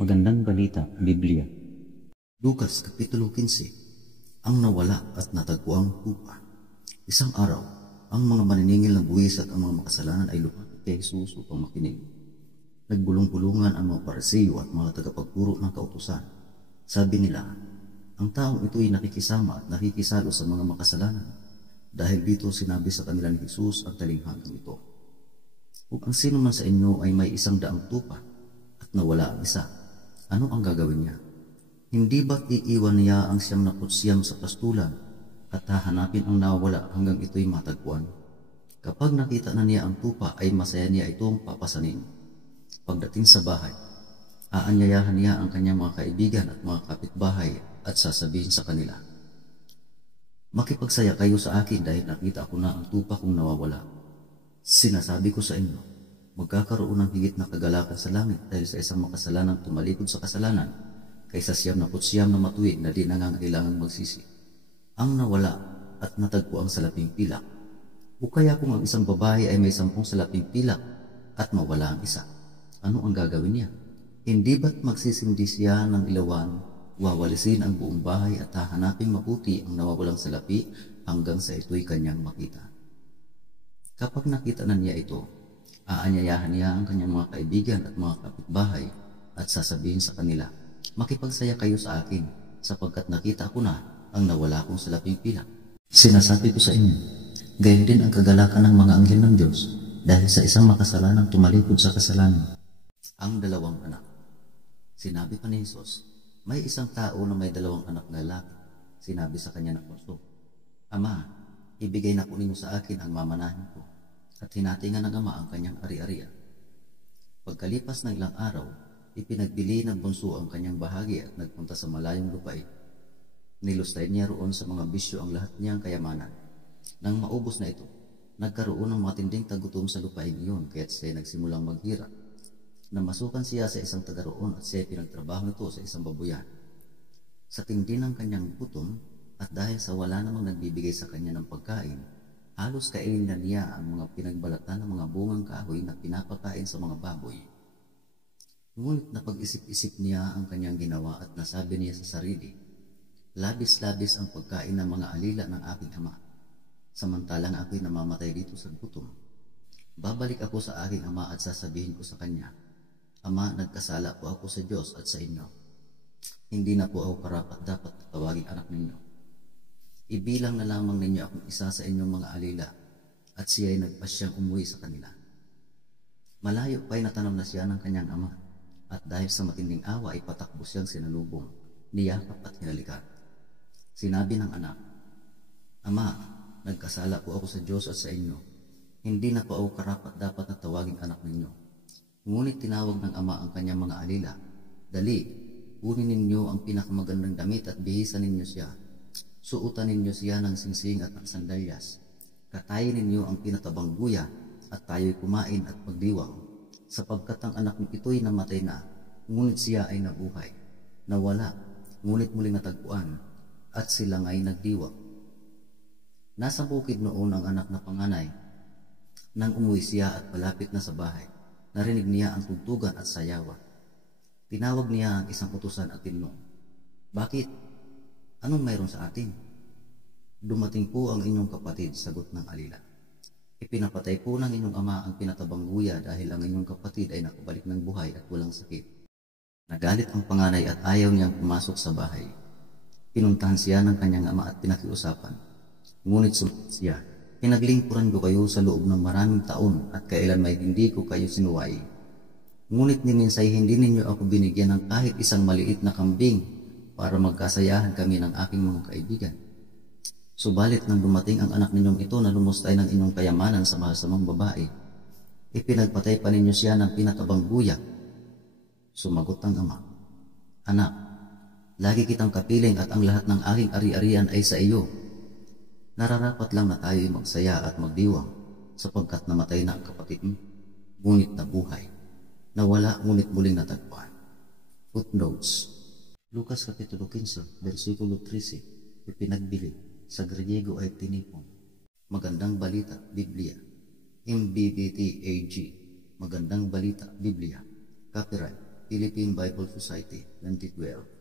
Magandang balita, Biblia. Lukas Kapitulo 15. Ang nawala at natagpuang tupa. Isang araw, ang mga maniningil ng buwis at ang mga makasalanan ay lumapit kay Jesus upang makinig. Nagbulong-bulungan ang mga Pariseo at mga tagapagturo ng kautusan. Sabi nila, ang taong ito ay nakikisama at nakikisalo sa mga makasalanan. Dahil dito sinabi sa kanila ni Jesus ang talinghagang ito. Kung ang sino man sa inyo ay may 100 tupa at nawala ang isa, ano ang gagawin niya? Hindi ba't iiwan niya ang 99 sa pastulan at hahanapin ang nawala hanggang ito'y matagpuan? Kapag nakita na niya ang tupa ay masaya niya itong papasanin. Pagdating sa bahay, aanyayahan niya ang kanyang mga kaibigan at mga kapitbahay at sasabihin sa kanila, makipagsaya kayo sa akin dahil nakita ko na ang tupa kong nawawala. Sinasabi ko sa inyo, magkakaroon ng higit na kagalakan sa langit dahil sa isang makasalanang tumalikod sa kasalanan kaysa 99 na matuwid na di nangangailangang magsisi. Ang nawala at natagpo ang salaping pilak. O kaya kung ang isang babae ay may 10 salaping pilak at mawala ang isa, ano ang gagawin niya? Hindi ba't magsisindi siya ng ilawan, wawalisin ang buong bahay at hahanaping mabuti ang nawawalang salapi hanggang sa ito'y kanyang makita? Kapag nakita na niya ito, aanyayahan niya ang kanyang mga kaibigan at mga kapitbahay at sasabihin sa kanila, makipagsaya kayo sa akin sapagkat nakita ko na ang nawala kong salaping pilak. Sinasabi ko sa inyo, gayon din ang kagalakan ng mga anghel ng Diyos dahil sa isang makasalanang tumalikod sa kasalanan. Ang 2 anak. Sinabi pa ni Jesus, may isang tao na may 2 anak na lalaki. Sinabi sa kanya ng bunso, Ama, ibigay na po ninyo sa akin ang mamanahin ko. At hinatingan ng ama ang kanyang ari-arian. Pagkalipas ng ilang araw, ipinagbili ng bunso ang kanyang bahagi at nagpunta sa malayong lupain. Nilustay niya roon sa mga bisyo ang lahat niyang kayamanan. Nang maubos na ito, nagkaroon ng matinding tagutom sa lupain iyon kaya't siya nagsimulang maghirap. Namasukan siya sa isang taga roon at siya pinagtrabaho nito sa isang babuyan. Sa tindi ng kanyang gutom at dahil sa wala namang nagbibigay sa kanya ng pagkain, halos kainin na niya ang mga pinagbalatan ng mga bungang kahoy na pinapakain sa mga baboy. Ngunit napag-isip-isip niya ang kanyang ginawa at nasabi niya sa sarili, labis-labis ang pagkain ng mga alila ng aking ama, samantalang ako'y namamatay dito sa gutom. Babalik ako sa aking ama at sasabihin ko sa kanya, Ama, nagkasala po ako sa Diyos at sa inyo. Hindi na po ako karapat-dapat tawaging anak ninyo. Ibilang na lamang ninyo akong isa sa inyong mga alila at siya ay nagpasyang umuwi sa kanila. Malayo pa'y natanam na siya ng kanyang ama at dahil sa matinding awa ay patakbo siyang sinalubong, niyakap at hinalikan. Sinabi ng anak, Ama, nagkasala po ako sa Diyos at sa inyo. Hindi na po ako karapat-dapat na tawaging anak ninyo. Ngunit tinawag ng ama ang kanyang mga alila, Dali, kunin ninyo ang pinakamagandang damit at bihisan ninyo siya. Suutan ninyo siya ng singsing at ng sandalyas. Katayin ninyo ang pinatabang guya at tayo'y kumain at magdiwang. Sapagkat ang anak ito'y namatay na, ngunit siya ay nabuhay. Nawala, ngunit muling natagpuan, at sila nga'y nagdiwang. Nasa bukid noon ang anak na panganay. Nang umuwi siya at palapit na sa bahay, narinig niya ang tugtugan at sayawan. Tinawag niya ang isang utusan at tinanong, Bakit? Anong mayroon sa atin? Dumating po ang inyong kapatid, sagot ng alila. Ipinapatay po ng inyong ama ang pinatabang guya dahil ang inyong kapatid ay nakabalik ng buhay at walang sakit. Nagalit ang panganay at ayaw niyang pumasok sa bahay. Pinuntahan siya ng kanyang ama at pinakiusapan. Ngunit sumagot siya, Pinaglingkuran ko kayo sa loob ng maraming taon at kailan may hindi ko kayo sinuway. Ngunit ni minsay hindi ninyo ako binigyan ng kahit isang maliit na kambing para magkasayahan kami ng aking mga kaibigan. Subalit nang dumating ang anak ninyong ito na lumustay ng inyong kayamanan sa masamang babae, ipinagpatay pa ninyo siya ng pinatabang guya. Sumagot ang ama, Anak, lagi kitang kapiling at ang lahat ng aking ari-arian ay sa iyo. Nararapat lang na tayo'y magsaya at magdiwang sapagkat namatay na ang kapatid mo, ngunit nabuhay. Nawala ngunit muling natagpuan. Footnotes. Lukas Kapitulo 15, versikulo 13, ipinagbili, sa Griego ay tinipon. Magandang balita, Biblia. MBBT AG. Magandang balita, Biblia. Copyright Philippine Bible Society, 2012.